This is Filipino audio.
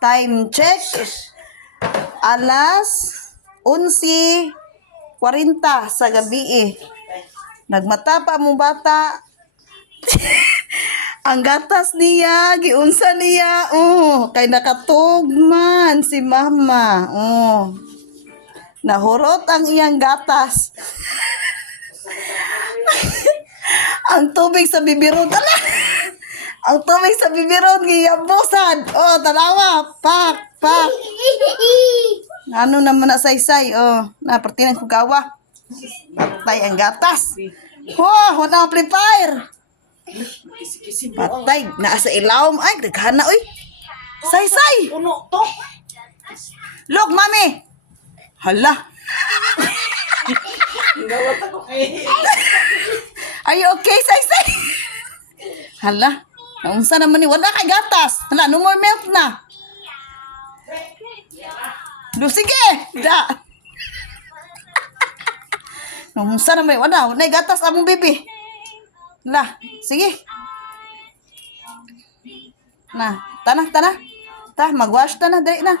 Time check. Alas 11:40 sa gabi. Nagmata pa mo bata. Ang gatas niya, giunsa niya. Oh, kay nakatugman si mama. Oh. Nahurot ang iyang gatas. Ang tubig sa bibirod. Ala! Ang tubig sa bibirod giyabusan. Oh, tanawa. Pak, pak. Ano naman na saysay. Oh, napertinan ko gawa. Patay ang gatas. Oh, wala amplifier. Patay, naa sa ilawom. Ay, daghana, oy. Say. Puno to. Look, mami. Hala. Gawat ako kay. Are you okay, say? Hala. Naunsa naman ni wala kay gatas. Hala, no more milk na. Do sige. Da. Naunsa naman wala gatas among bibi. Lah, sige. Na, tanah. Tah, magwash ta na, dali na.